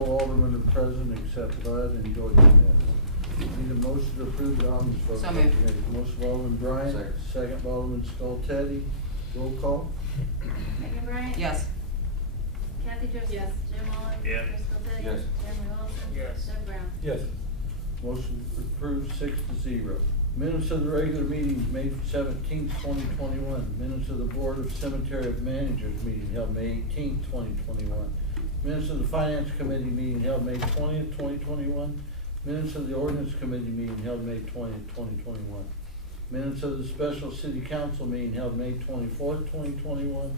Aldermen are present except Bud and George Smith. Need a motion to approve the omnibus vote. So moved. Motion by Alderman Bryant, second by Alderman Skoltedi. Roll call. Megan Bryant? Yes. Kathy Driscoll? Yes. Jim Mullin? Yes. Chris Scoltetti? Yes. Jeremy Wilson? Yes. Doug Brown? Yes. Motion approved 6-0. Minutes of the regular meetings, May 17th, 2021. Minutes of the Board of Cemetery of Managers meeting held May 18th, 2021. Minutes of the Finance Committee meeting held May 20th, 2021. Minutes of the Ordinance Committee meeting held May 20th, 2021. Minutes of the Special City Council meeting held May 24th, 2021.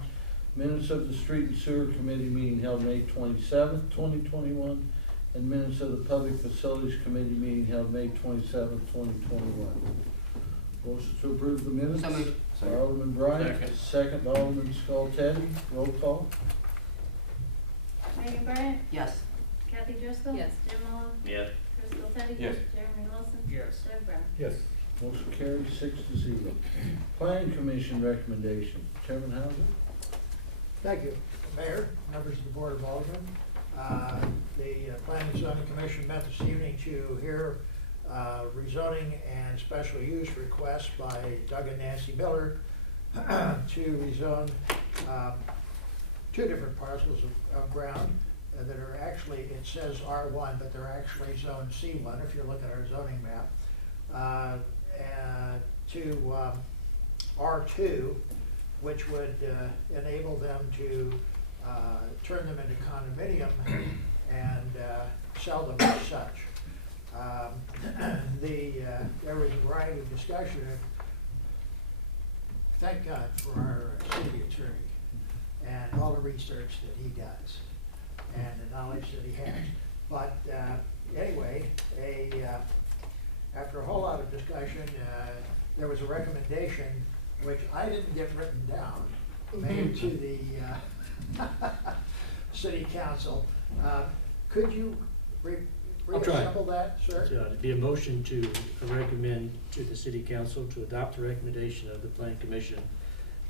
Minutes of the Street and Sewer Committee meeting held May 27th, 2021. And minutes of the Public Facilities Committee meeting held May 27th, 2021. Motion to approve the minutes. So moved. By Alderman Bryant, Second. second by Alderman Skoltedi. Roll call. Megan Bryant? Yes. Kathy Driscoll? Yes. Jim Mullin? Yes. Chris Scoltetti? Yes. Jeremy Wilson? Yes. Doug Brown? Yes. Motion carries 6-0. Planning Commission recommendation. Chairman Hauser? Thank you, Mayor, members of the Board of Aldermen. The Planning and Zoning Commission met this evening to hear rezoning and special use requests by Doug and Nancy Miller to rezone two different parcels of ground that are actually, it says R1, but they're actually zone C1 if you look at our zoning map, to R2, which would enable them to turn them into condominium and sell them as such. There was a variety of discussion, and thank God for our city attorney and all the research that he does and the knowledge that he has. But anyway, after a whole lot of discussion, there was a recommendation, which I didn't get written down, made to the City Council. Could you I'll try. reassemble that, sir? It'd be a motion to recommend to the City Council to adopt the recommendation of the Planning Commission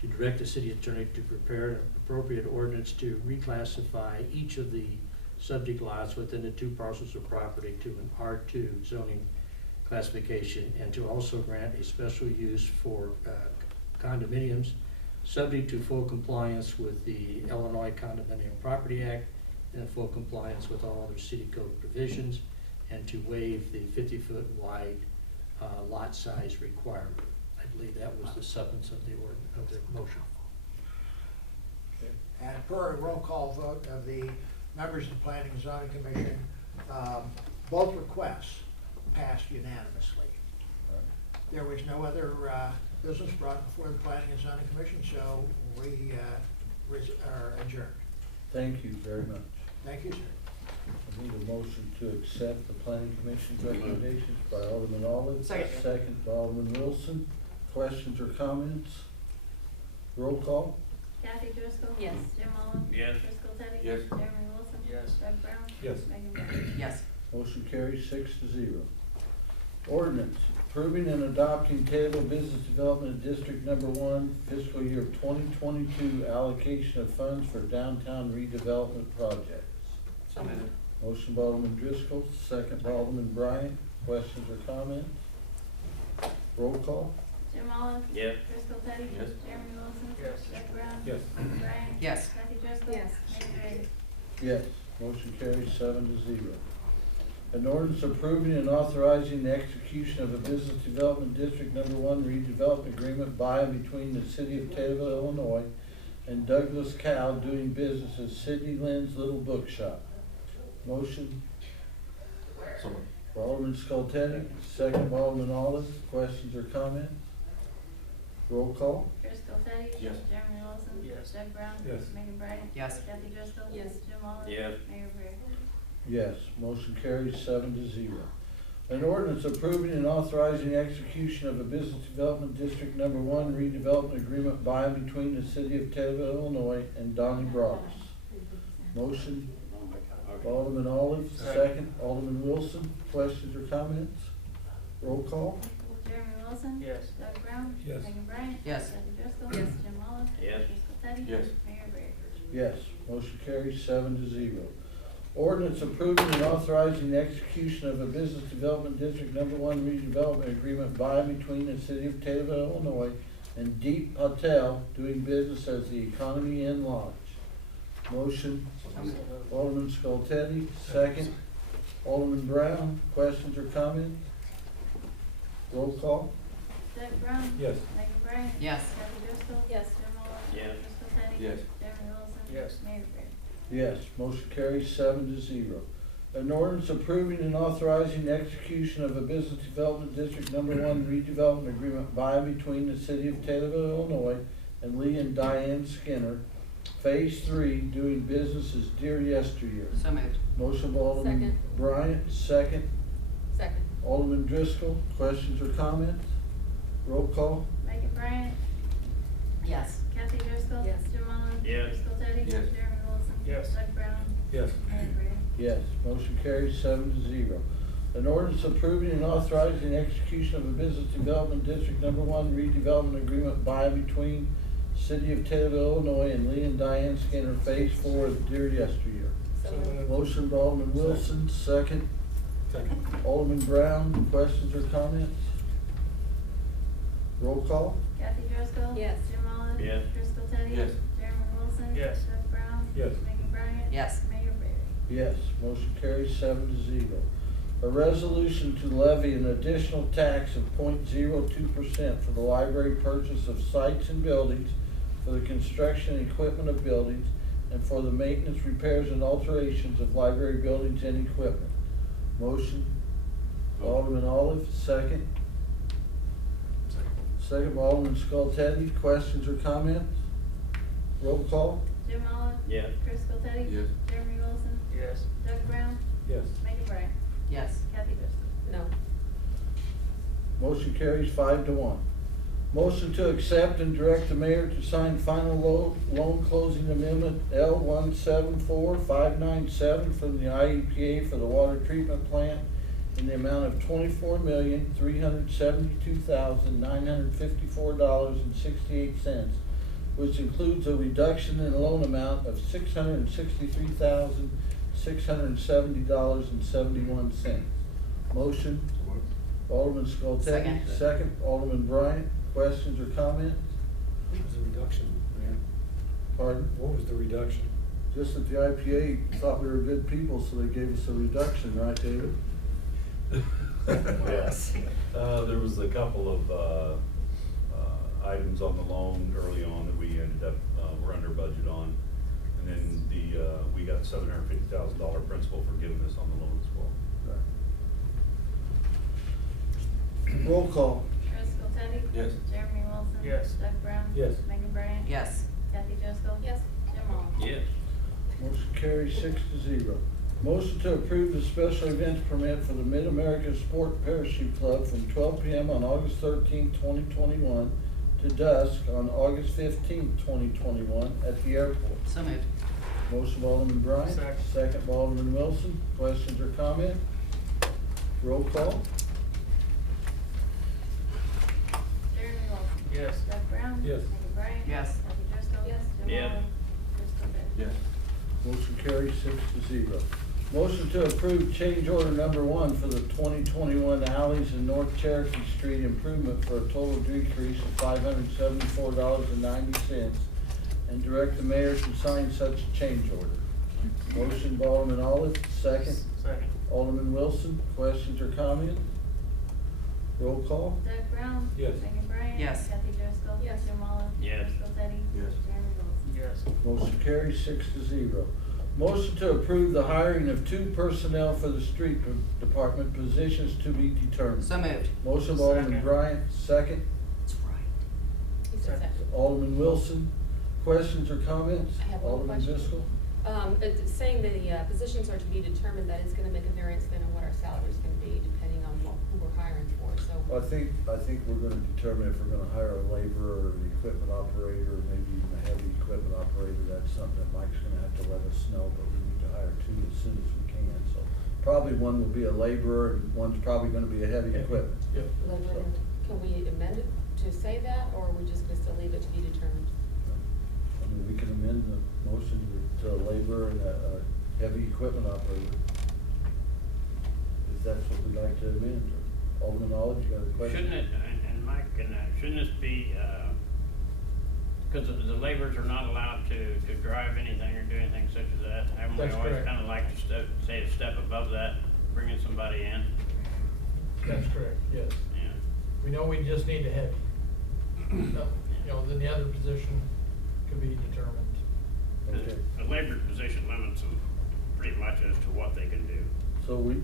to direct the city attorney to prepare an appropriate ordinance to reclassify each of the subject lots within the two parcels of property to an R2 zoning classification, and to also grant a special use for condominiums, subject to full compliance with the Illinois Condominium Property Act and full compliance with all other city code provisions, and to waive the 50-foot wide lot size requirement. I believe that was the substance of the motion. And per a roll call vote of the members of the Planning and Zoning Commission, both requests passed unanimously. There was no other business brought before the Planning and Zoning Commission, so we are adjourned. Thank you very much. Thank you, sir. I need a motion to accept the Planning Commission's recommendations by Alderman Olive. Second. By Alderman Wilson. Questions or comments? Roll call. Kathy Driscoll? Yes. Jim Mullin? Yes. Chris Scoltetti? Yes. Jeremy Wilson? Yes. Doug Brown? Yes. Megan Bryant? Yes. Motion carries 6-0. Ordinance approving and adopting Taylorville Business Development District Number 1 fiscal year 2022 allocation of funds for downtown redevelopment projects. So moved. Motion by Alderman Driscoll, second by Alderman Bryant. Questions or comments? Roll call. Jim Mullin? Yes. Chris Scoltetti? Yes. Jeremy Wilson? Yes. Doug Brown? Yes. Bryant? Yes. Kathy Driscoll? Yes. Megan Bryant? Yes. Motion carries 7-0. An ordinance approving and authorizing the execution of a Business Development District Number 1 redevelopment agreement by and between the City of Taylorville, Illinois and Douglas Cow doing business as Sidney Lynn's Little Bookshop. Motion by Alderman Skoltedi, second by Alderman Olive. Questions or comments? Roll call. Chris Scoltetti? Yes. Jeremy Wilson? Yes. Doug Brown? Yes. Megan Bryant? Yes. Kathy Driscoll? Yes. Jim Mullin? Yes. Mayor Bruce? Yes. Motion carries 7-0. An ordinance approving and authorizing the execution of a Business Development District Number 1 redevelopment agreement by and between the City of Taylorville, Illinois and Donnie Broaddus. Motion Alderman Olive, second. Alderman Wilson. Questions or comments? Roll call. Jeremy Wilson? Yes. Doug Brown? Yes. Megan Bryant? Yes. Kathy Driscoll? Yes. Jim Mullin? Yes. Chris Scoltetti? Yes. Mayor Bruce? Yes. Motion carries 7-0. Ordinance approving and authorizing the execution of a Business Development District Number 1 redevelopment agreement by and between the City of Taylorville, Illinois and Deep Hotel doing business as the Economy Inn Lodge. Motion, Alderman Skoltedi, second. Alderman Brown, questions or comments? Roll call. Doug Brown? Yes. Megan Bryan? Yes. Kathy Driscoll? Yes. Jim Olive? Yes. Crystal Teddy? Yes. Jeremy Wilson? Yes. Mayor Barry? Yes, motion carries 7-0. An ordinance approving and authorizing the execution of a Business Development District Number 1 redevelopment agreement by and between the City of Taylorville, Illinois and Lee and Diane Skinner, Phase 3, doing business as Dear Yesteryear. So moved. Motion by Alderman Second. Bryant, second. Second. Alderman Driscoll, questions or comments? Roll call. Megan Bryan? Yes. Kathy Driscoll? Yes. Jim Olive? Yes. Crystal Teddy? Yes. Jeremy Wilson? Yes. Doug Brown? Yes. Mayor Barry? Yes, motion carries 7-0. An ordinance approving and authorizing the execution of a Business Development District Number 1 redevelopment agreement by and between City of Taylorville, Illinois and Lee and Diane Skinner, Phase 4 of Dear Yesteryear. So moved. Motion by Alderman Wilson, second. Second. Alderman Brown, questions or comments? Roll call. Kathy Driscoll? Yes. Jim Olive? Yes. Crystal Teddy? Yes. Jeremy Wilson? Yes. Doug Brown? Yes. Megan Bryan? Yes. Mayor Barry? Yes, motion carries 7-0. A resolution to levy an additional tax of 0.02% for the library purchase of sites and buildings, for the construction and equipment of buildings, and for the maintenance, repairs, and alterations of library buildings and equipment. Motion, Alderman Olive, second. Second by Alderman Skoltedi. Questions or comments? Roll call. Jim Olive? Yes. Crystal Teddy? Yes. Jeremy Wilson? Yes. Doug Brown? Yes. Megan Bryan? Yes. Kathy Driscoll? No. Motion carries 5-1. Motion to accept and direct the mayor to sign final loan closing amendment L174597 from the IEPA for the water treatment plant in the amount of $24,372,954.68, which includes a reduction in loan amount of $663,670.71. Motion. Alderman Skoltedi, Second. second. Alderman Bryant, questions or comments? What was the reduction, Mayor? Pardon? What was the reduction? Just that the IPA thought we were good people, so they gave us a reduction, right, David? Yes. There was a couple of items on the loan early on that we ended up, we're under budget on. And then we got $750,000 principal forgiveness us on the loan as well. Roll call. Crystal Teddy? Yes. Jeremy Wilson? Yes. Doug Brown? Yes. Megan Bryan? Yes. Kathy Driscoll? Yes. Jim Olive? Yes. Motion carries 6-0. Motion to approve the special events permit for the Mid-America Sport Parachute Club from 12 p.m. on August 13, 2021 to dusk on August 15, 2021 at the airport. So moved. Motion by Alderman Bryant. Second. Second by Alderman Wilson. Questions or comments? Roll call. Jeremy Wilson? Yes. Doug Brown? Yes. Megan Bryan? Yes. Kathy Driscoll? Yes. Jim Yeah. Olive? Crystal Teddy? Yes. Motion carries 6-0. Motion to approve change order number 1 for the 2021 alleys in North Cherokee Street improvement for a total decrease of $574.90 and direct the mayor to sign such change order. Motion by Alderman Olive, second. Second. Alderman Wilson, questions or comments? Roll call. Doug Brown? Yes. Megan Bryan? Yes. Kathy Driscoll? Yes. Jim Olive? Yes. Crystal Teddy? Yes. Jeremy Wilson? Yes. Motion carries 6-0. Motion to approve the hiring of 2 personnel for the street department, positions to be determined. So moved. Motion by Alderman Second. Bryant, second. That's right. He said Second. second. Alderman Wilson, questions or comments? I have one Alderman question. Driscoll? It's saying the positions are to be determined, that is gonna make a variance then on what our salary's gonna be, depending on who we're hiring for, so. Well, I think we're gonna determine if we're gonna hire a laborer or an equipment operator, maybe even a heavy equipment operator. That's something that Mike's gonna have to let us know, but we need to hire 2 as soon as we can. So probably one will be a laborer and one's probably gonna be a heavy equipment. Yep. Can we amend it to say that, or are we just gonna still leave it to be determined? I mean, we can amend the motion to a laborer and a heavy equipment operator. If that's what we'd like to amend. Alderman Olive, you got a question? Shouldn't it, and Mike, shouldn't this be, because the laborers are not allowed to drive anything or do anything such as that? Haven't we That's always correct. kind of like to say a step above that, bringing somebody in? That's correct, yes. Yeah. We know we just need a heavy. No, you know, then the other position could be determined. Okay. The labor's position limits them pretty much as to what they can do. So we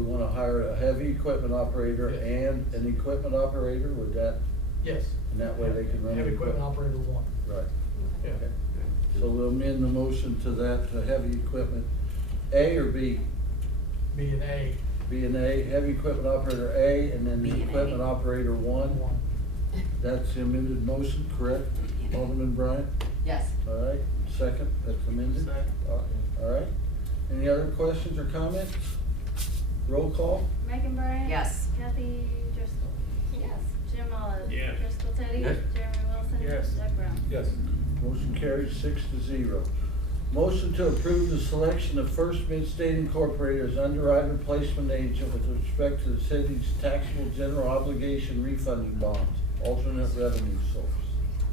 wanna hire a heavy equipment operator Yes. and an equipment operator, would that, Yes. and that way they can run. Heavy the equipment operator one. Right. Yeah. Okay. So we'll amend the motion to that, to heavy equipment, A or B? B and A. B and A, heavy equipment operator A, and then the B and A. equipment operator one. One. That's the amended motion, correct? Alderman Bryant? Yes. All right, second, that's amended? Second. All right. Any other questions or comments? Roll call? Megan Bryan. Yes. Kathy Driscoll. Yes. Jim Olive. Yes. Driscoll Teddy. Yes. Jeremy Wilson. Yes. Doug Brown. Yes. Motion carries 6-0. Motion to approve the selection of First Mid-State Incorporated as underwriter placement agent with respect to the city's taxable general obligation refunding bonds, alternate revenue source.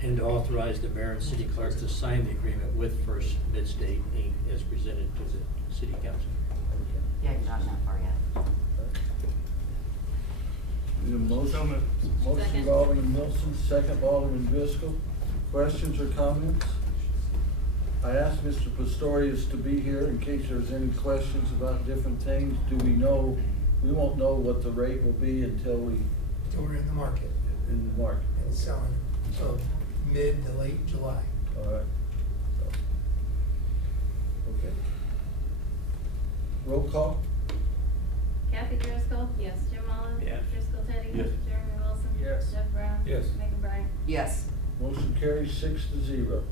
And to authorize the mayor and city clerk to sign the agreement with First Midstate Inc. as presented to the city council. Okay. Yeah, you've gotten that far yet. Need a motion? So moved. Motion Second. by Alderman Wilson, second by Alderman Driscoll. Questions or comments? I asked Mr. Pastorius to be here in case there's any questions about different things. Do we know, we won't know what the rate will be until we, So we're in the market in the market. and selling, so mid to late July. All right. Okay. Roll call? Kathy Driscoll. Yes. Jim Olive. Yes. Driscoll Teddy. Yes. Jeremy Wilson. Yes. Doug Brown. Yes. Megan Bryan. Yes. Motion carries 6-0.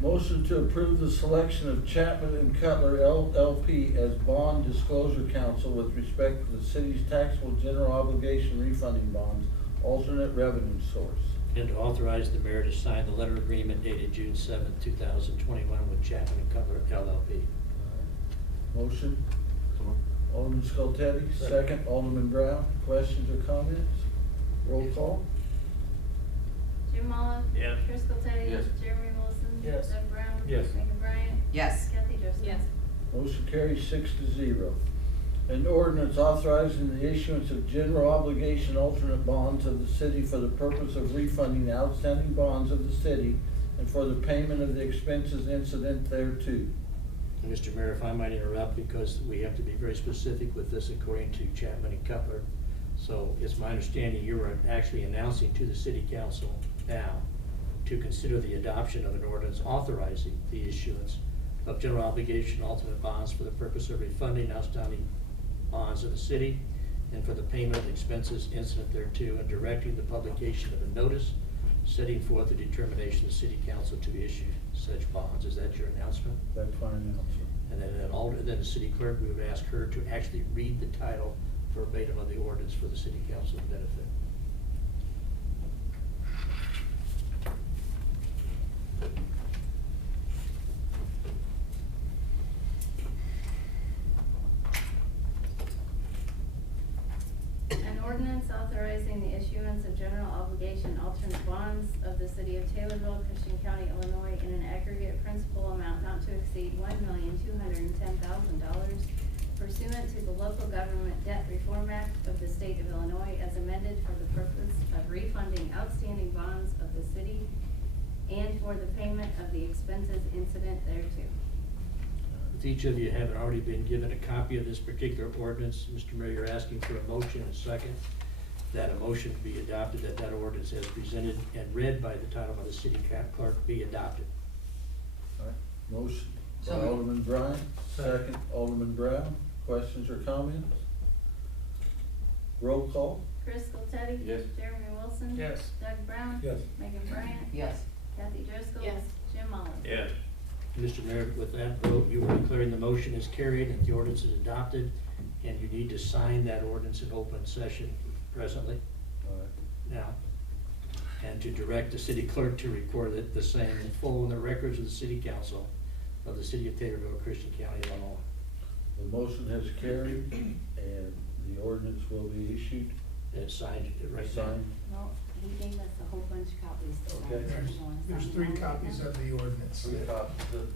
Motion to approve the selection of Chapman and Cutler LLP as bond disclosure counsel with respect to the city's taxable general obligation refunding bonds, alternate revenue source. And to authorize the mayor to sign the letter agreement dated June 7th, 2021 with Chapman and Cutler LLP. Motion? Alderman Skoltedi, second. Alderman Brown, questions or comments? Roll call? Jim Olive. Yes. Driscoll Teddy. Yes. Jeremy Wilson. Yes. Doug Brown. Yes. Megan Bryan. Yes. Kathy Driscoll. Yes. Motion carries 6-0. An ordinance authorizing the issuance of general obligation alternate bonds of the city for the purpose of refunding the outstanding bonds of the city and for the payment of the expenses incident thereto. And Mr. Mayor, if I might interrupt, because we have to be very specific with this according to Chapman and Cutler. So it's my understanding you are actually announcing to the city council now to consider the adoption of an ordinance authorizing the issuance of general obligation alternate bonds for the purpose of refunding outstanding bonds of the city and for the payment of expenses incident thereto, and directing the publication of a notice setting forth the determination of the city council to issue such bonds. Is that your announcement? That's my announcement. And then the city clerk, we would ask her to actually read the title verbatim of the ordinance for the city council's benefit. An ordinance authorizing the issuance of general obligation alternate bonds of the city of Taylorville, Christian County, Illinois, in an aggregate principal amount not to exceed $1,210,000 pursuant to the Local Government Debt Reform Act of the State of Illinois as amended for the purpose of refunding outstanding bonds of the city and for the payment of the expenses incident thereto. If each of you haven't already been given a copy of this particular ordinance, Mr. Mayor, you're asking for a motion and a second, that a motion be adopted, that ordinance as presented and read by the title by the city clerk be adopted. All right. Motion by So moved. Alderman Bryant, second. Alderman Brown, questions or comments? Roll call? Driscoll Teddy. Yes. Jeremy Wilson. Yes. Doug Brown. Yes. Megan Bryan. Yes. Kathy Driscoll. Yes. Jim Olive. Yes. Mr. Mayor, with that vote, you are declaring the motion is carried and the ordinance is adopted, and you need to sign that ordinance in open session presently, All right. now, and to direct the city clerk to record it the same in full in the records of the city council of the city of Taylorville, Christian County, Illinois. The motion has carried, and the ordinance will be issued. And it's signed right now. Signed. No, he gave us a whole bunch of copies to sign. Okay. so if you wanna There's sign 3 one. copies of the ordinance. 3 copies of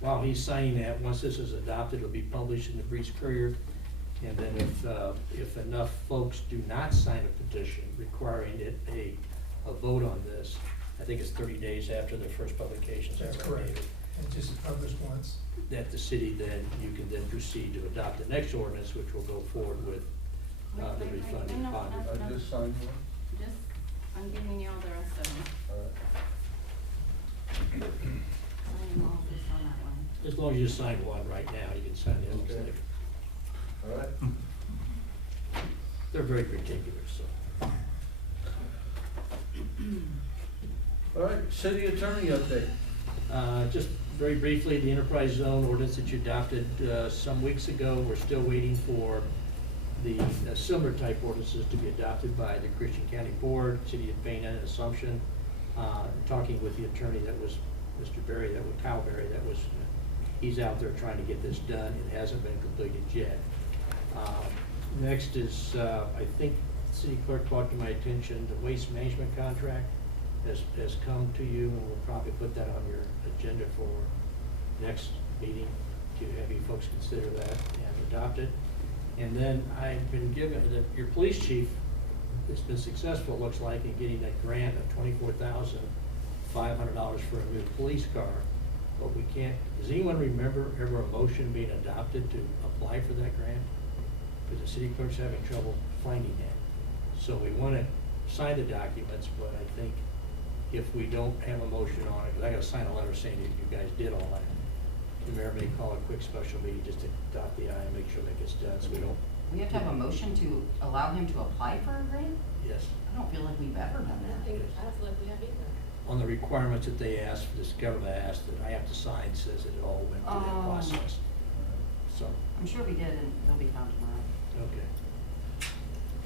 While he's signing that, once this is adopted, it'll be published in the Breeze Courier. And then if enough folks do not sign a petition requiring it a vote on this, I think it's 30 days after the first publication. is that That's right, correct. David? And just published once. That the city then, you can then proceed to adopt the next ordinance, which will go forward with the Wait, refunding no, bond. no. I just signed one. Just, I'm giving you all the rest of them. All right. Sign all this on that one. As long as you sign one right now, you can sign the others Okay. later. All right. They're very particular, so. All right, city attorney update. Just very briefly, the enterprise zone ordinance that you adopted some weeks ago, we're still waiting for the similar type ordinances to be adopted by the Christian County Board, City of Pana and Assumption. Talking with the attorney that was Mr. Barry, that was Kyle Barry, he's out there trying to get this done. It hasn't been completed yet. Next is, I think the city clerk brought to my attention, the waste management contract has come to you, and we'll probably put that on your agenda for next meeting to have you folks consider that and adopt it. And then I've been given, your police chief has been successful, it looks like, in getting that grant of $24,500 for a new police car. But we can't, does anyone remember ever a motion being adopted to apply for that grant? Because the city clerk's having trouble finding that. So we want to sign the documents, but I think if we don't have a motion on it, because I got to sign a letter saying that you guys did all that, the mayor may call a quick special meeting just to dot the I and make sure that gets done, so we don't. We have to have a motion to allow him to apply for a grant? Yes. I don't feel like we've ever done I that. think, I don't feel like we have either. On the requirements that they asked, this government asked that I have to sign, says that it all went through that Oh. process. So, I'm sure we did, and they'll be found tomorrow. okay.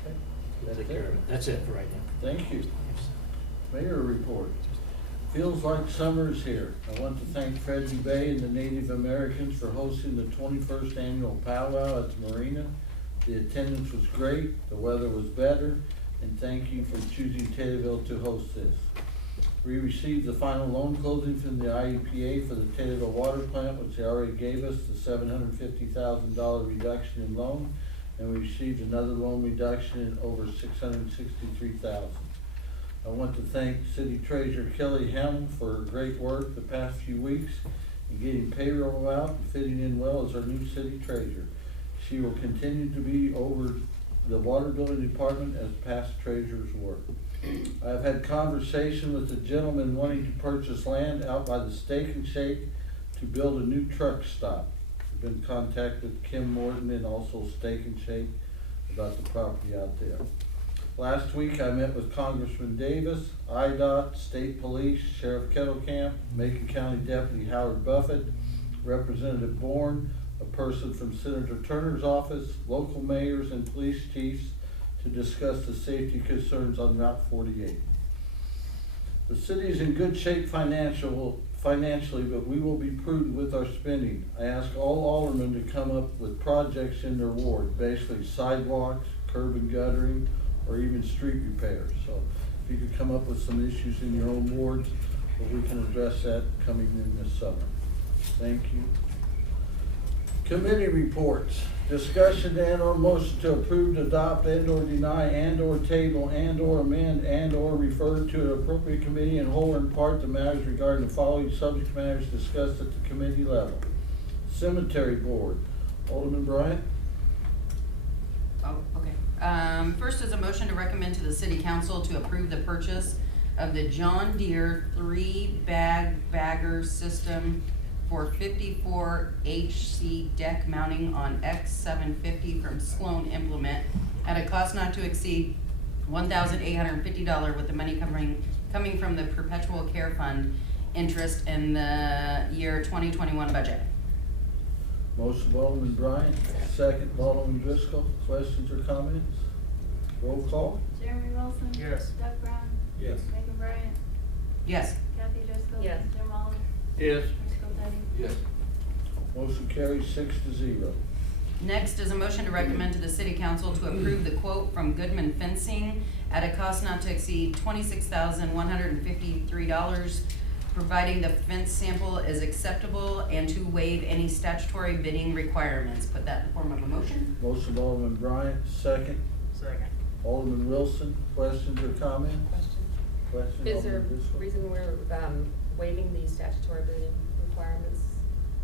Okay. We'll That's take care of it. That's it for right now. Thank you. Mayor report. Feels like summer's here. I want to thank Freddie Bay and the Native Americans for hosting the 21st annual powwow at the marina. The attendance was great, the weather was better, and thank you for choosing Taylorville to host this. We received the final loan closing from the IEPA for the Taylorville water plant, which they already gave us the $750,000 reduction in loan, and we received another loan reduction in over $663,000. I want to thank City Treasurer Kelly Hamel for her great work the past few weeks in getting payroll out and fitting in well as our new city treasurer. She will continue to be over the water billing department as past treasurers were. I've had conversation with a gentleman wanting to purchase land out by the Steak and Shake to build a new truck stop. I've been contacted with Kim Morton and also Steak and Shake about the property out there. Last week I met with Congressman Davis, IDOT, State Police, Sheriff Kettlecamp, Macon County Deputy Howard Buffett, Representative Bourne, a person from Senator Turner's office, local mayors and police chiefs to discuss the safety concerns on Route 48. The city is in good shape financially, but we will be prudent with our spending. I ask all aldermen to come up with projects in their ward, basically sidewalks, curb and guttering, or even street repairs. So if you could come up with some issues in your own wards, well, we can address that coming in this summer. Thank you. Committee reports. Discussion and/or motion to approve, adopt, and/or deny, and/or table, and/or amend, and/or refer to an appropriate committee in whole or in part the matters regarding the following subject matters discussed at the committee level. Cemetery Board. Alderman Bryant? Oh, okay. First is a motion to recommend to the city council to approve the purchase of the John Deere 3-bag bagger system for 54 HC deck mounting on X750 from Sloan Implement at a cost not to exceed $1,850, with the money coming from the perpetual care fund interest in the year 2021 budget. Motion by Alderman Bryant, second by Alderman Driscoll. Questions or comments? Roll call. Jeremy Wilson. Yes. Doug Brown. Yes. Megan Bryant. Yes. Kathy Driscoll. Yes. Jim Oliver. Yes. Chris Teddy. Yes. Motion carries 6-0. Next is a motion to recommend to the city council to approve the quote from Goodman Fencing at a cost not to exceed $26,153, providing the fence sample is acceptable and to waive any statutory bidding requirements. Put that in the form of a motion. Motion by Alderman Bryant, second. Second. Alderman Wilson, questions or comments? Questions? Is there a Alderman Driscoll? reason we're waiving the statutory bidding requirements?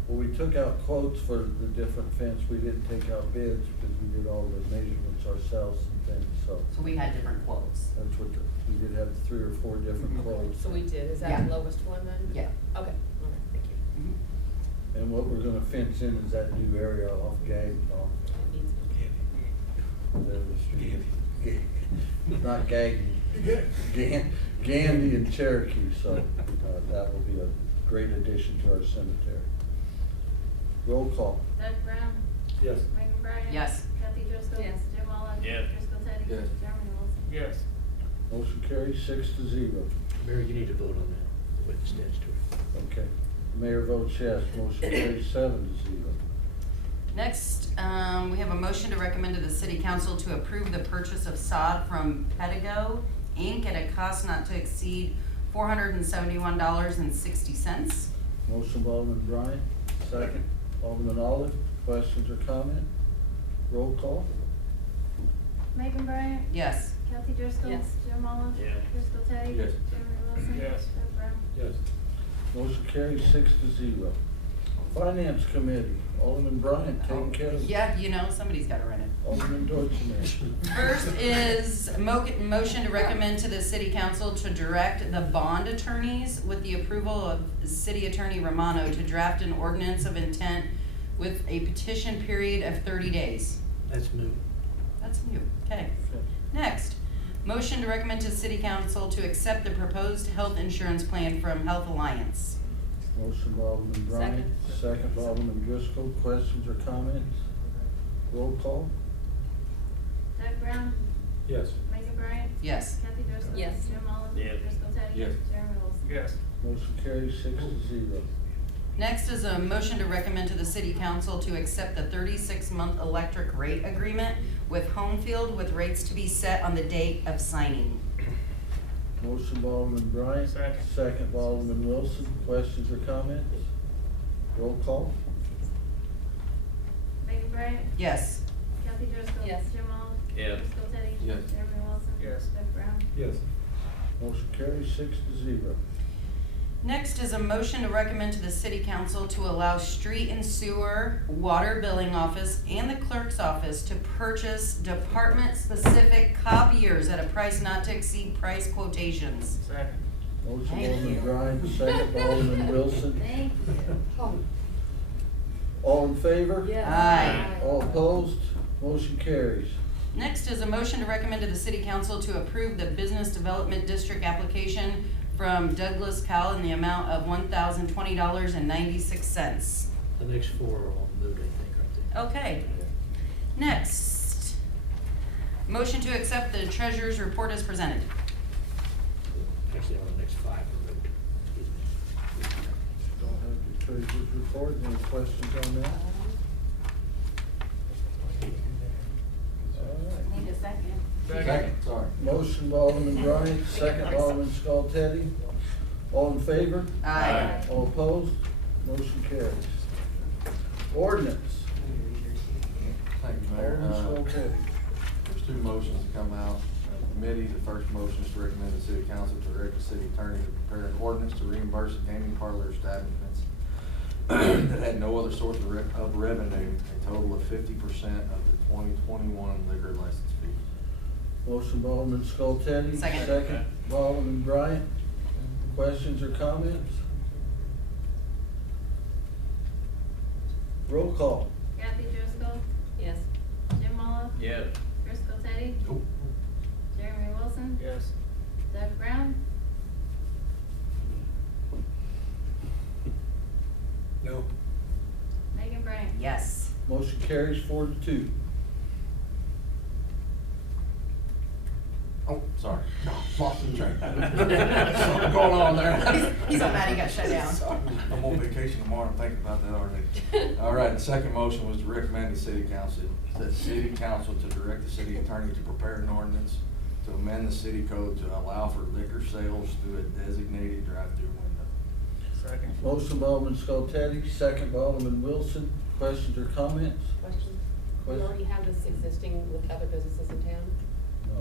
Well, we took out quotes for the different fence. We didn't take out bids because we did all the measurements ourselves and things, so. So we had different quotes. That's what, we did have 3 or 4 different quotes. So we did, is that Yeah. the lowest one then? Yeah. Okay, thank you. Mhm. And what we're gonna fence in is that new area off Gag, off It needs to the street. Not Gagny. Gandy and Cherokee, so, that will be a great addition to our cemetery. Roll call. Doug Brown, Yes. Megan Bryan. Yes. Kathy Driscoll. Yes. Jim Mullin. Yes. Driscoll Teddy. Yes. Jeremy Wilson. Yes. Motion carries 6-0. Mayor, you need to vote on that with the statutory. Okay. Mayor votes yes. Motion carries 7-0. Next, we have a motion to recommend to the city council to approve the purchase of sod from Pedigo Inc. at a cost not to exceed $471.60. Motion by Alderman Bryant, second. Alderman Olive, questions or comment? Roll call. Megan Bryan. Yes. Kathy Driscoll. Yes. Jim Mullin. Yes. Driscoll Teddy. Yes. Jeremy Wilson. Yes. Doug Brown. Yes. Motion carries 6-0. Finance Committee, Alderman Bryant taking care of it. Yeah, you know, somebody's gotta run it. Alderman Deutschman. First is motion to recommend to the city council to direct the bond attorneys with the approval of city attorney Romano to draft an ordinance of intent with a petition period of 30 days. That's new. That's new, okay. Next, motion to recommend to city council to accept the proposed health insurance plan from Health Alliance. Motion by Alderman Bryant, second by Alderman Driscoll, questions or comments? Roll call. Doug Brown. Yes. Megan Bryan. Yes. Kathy Driscoll. Yes. Jim Mullin. Yes. Driscoll Teddy. Yes. Jeremy Wilson. Yes. Motion carries 6-0. Next is a motion to recommend to the city council to accept the 36-month electric rate agreement with Homefield with rates to be set on the date of signing. Motion by Alderman Bryant. Second. Second by Alderman Wilson, questions or comments? Roll call. Megan Bryan. Yes. Kathy Driscoll. Yes. Jim Mullin. Yes. Driscoll Teddy. Yes. Jeremy Wilson. Yes. Doug Brown. Yes. Motion carries 6-0. Next is a motion to recommend to the city council to allow street and sewer, water billing office, and the clerk's office to purchase department-specific copiers at a price not to exceed price quotations. Second. Motion by Thank Alderman you. Bryant, second by Alderman Wilson. Thank you. All in favor? Aye. All opposed? Motion carries. Next is a motion to recommend to the city council to approve the business development district application from Douglas Cal in the amount of $1,020.96. The next 4 are all moved, I think, aren't they? Okay. Next, motion to accept the treasurer's report as presented. Actually, all the next 5 are moved. Excuse me. Don't have the treasurer's report. Any questions on that? All right. Need a second. Second, sorry. Motion by Alderman Bryant, second by Alderman Skoltedi. All in favor? Aye. All opposed? Motion carries. Ordinance. Thank you, Mayor. Alderman Skoltedi. There's 2 motions to come out of committee. The first motion is to recommend the city council to direct the city attorney to prepare an ordinance to reimburse gaming parlor establishments that had no other source of revenue, a total of 50% of the 2021 liquor license fee. Motion by Alderman Skoltedi. Second. Second by Alderman Bryant. Questions or comments? Roll call. Kathy Driscoll. Yes. Jim Mullin. Yes. Driscoll Teddy. Oh. Jeremy Wilson. Yes. Doug Brown. No. Megan Bryan. Yes. Motion carries 4-2. Oh, sorry. Lost the train. Something going on there. He's so mad he got shut down. Sorry. I'm on vacation tomorrow, I'm thinking about that already. All right, the second motion was to recommend the city council, to direct the city attorney to prepare an ordinance to amend the city code to allow for liquor sales through a designated drive-through window. Second. Motion by Alderman Skoltedi, second by Alderman Wilson. Questions or comments? Question? We already have this existing with other businesses in town?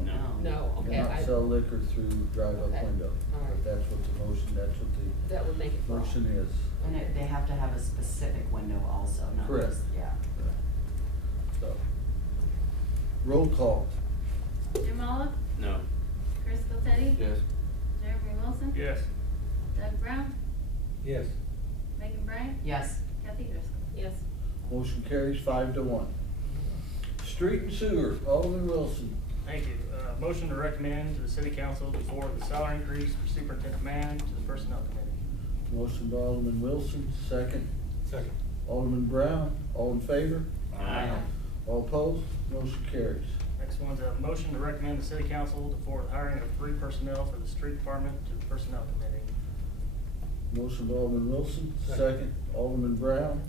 No. No, okay. Cannot sell liquor through drive-up Okay. window. All right. If that's what the motion, that's what the That would make it fall. motion is. And they have to have a specific window also, not Correct. just, yeah. So, roll call. Jim Olive, No. Chris Skoltedi, Yes. Jeremy Wilson, Yes. Doug Brown, Yes. Megan Bryan, Yes. Kathy Driscoll. Yes. Motion carries 5-1. Street and sewer, Alderman Wilson. Thank you. Motion to recommend to the city council for the salary increase for Superintendent Mann to the Personnel Committee. Motion by Alderman Wilson, second. Second. Alderman Brown, all in favor? Aye. All opposed? Motion carries. Next one's a motion to recommend the city council for the hiring of 3 personnel for the street department to the Personnel Committee. Motion by Alderman Wilson, Second. second. Alderman Brown.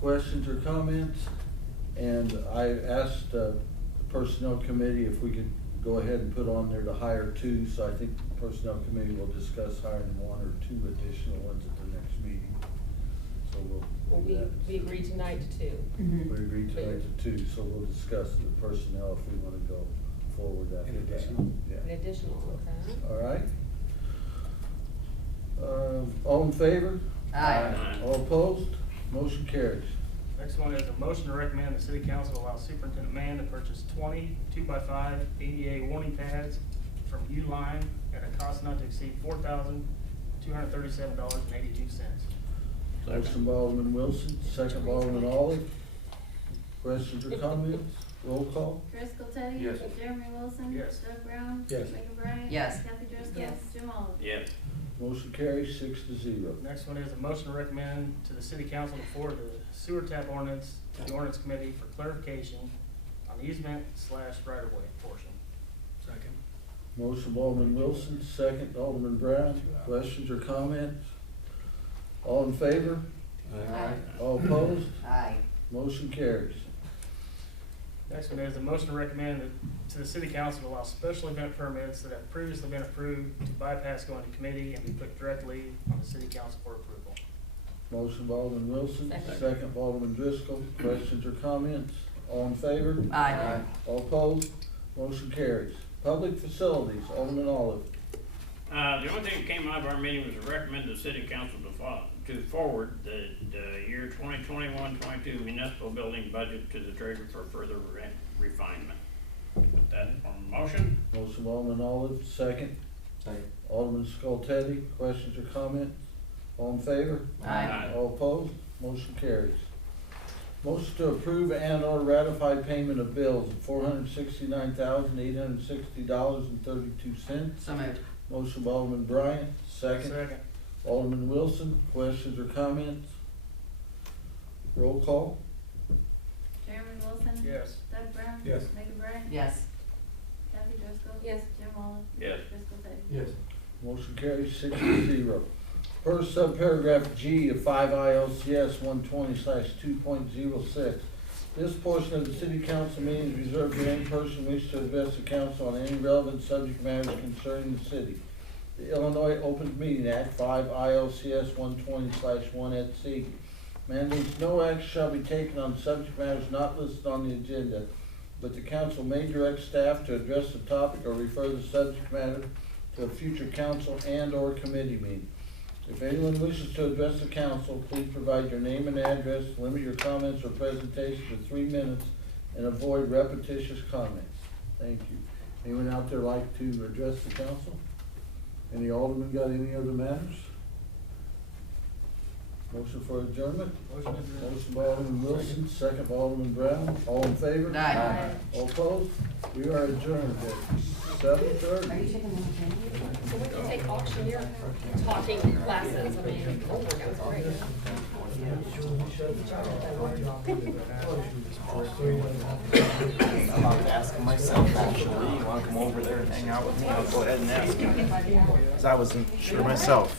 Questions or comments? And I asked the Personnel Committee if we could go ahead and put on there to hire 2, so I think the Personnel Committee will discuss hiring 1 or 2 additional ones at the next meeting. So Well, we'll do that. we agreed tonight to 2. Mhm. We agreed tonight to 2, so we'll discuss the personnel if we want to go forward after An that. additional? Yeah. An additional, okay. All right. All in favor? Aye. All opposed? Motion carries. Next one is a motion to recommend the city council allow Superintendent Mann to purchase 20 2x5 ADA warning pads from Uline at a cost not to exceed $4,237.82. Motion by Alderman Wilson, second by Alderman Olive. Questions or comments? Roll call. Chris Skoltedi. Yes. Jeremy Wilson. Yes. Doug Brown. Yes. Megan Bryan. Yes. Kathy Driscoll. Yes. Jim Olive. Yes. Motion carries 6-0. Next one is a motion to recommend to the city council to forward the sewer tap ordinance to the ordinance committee for clarification on easement/right-of-way portion. Second. Motion by Alderman Wilson, second Alderman Brown. Questions or comments? All in favor? Aye. All opposed? Aye. Motion carries. Next one is a motion to recommend to the city council to allow special event permits that have previously been approved to bypass going to committee and be put directly on the city council for approval. Motion by Alderman Wilson, Second. second by Alderman Driscoll. Questions or comments? All in favor? Aye. All opposed? Motion carries. Public facilities, Alderman Olive. The only thing that came out of our meeting was to recommend the city council to forward the year 2021-22 municipal building budget to the treasurer for further refinement. Put that in form of motion. Motion by Alderman Olive, second. Second. Alderman Skoltedi. Questions or comments? All in favor? Aye. All opposed? Motion carries. Motion to approve and/or ratify payment of bills of $469,860.32. So moved. Motion by Alderman Bryant, second. Second. Alderman Wilson, questions or comments? Roll call. Jeremy Wilson. Yes. Doug Brown. Yes. Megan Bryan. Yes. Kathy Driscoll. Yes. Jim Olive. Yes. Chris Skoltedi. Yes. Motion carries 6-0. Per subparagraph G of 5 ILCS 120/2.06. This portion of the city council meeting is reserved for any person wishing to address the council on any relevant subject matters concerning the city. The Illinois Open Meeting Act 5 ILCS 120/1 et C mandates no action shall be taken on subject matters not listed on the agenda, but the council may direct staff to address the topic or refer the subject matter to a future council and/or committee meeting. If anyone wishes to address the council, please provide your name and address, limit your comments or presentation to 3 minutes, and avoid repetitious comments. Thank you. Anyone out there like to address the council? Any alderman got any other matters? Motion for adjournment? Motion adjourned. Motion by Alderman Wilson, second by Alderman Brown. All in favor? Aye. All opposed? We are adjourned at 7:30. Are you taking the candy? So we can take auctioneer talking classes, I mean, oh my God, it's great. I'm about to ask him myself, actually. You wanna come over there and hang out with me? I'll go ahead and ask him. Cause I wasn't sure myself.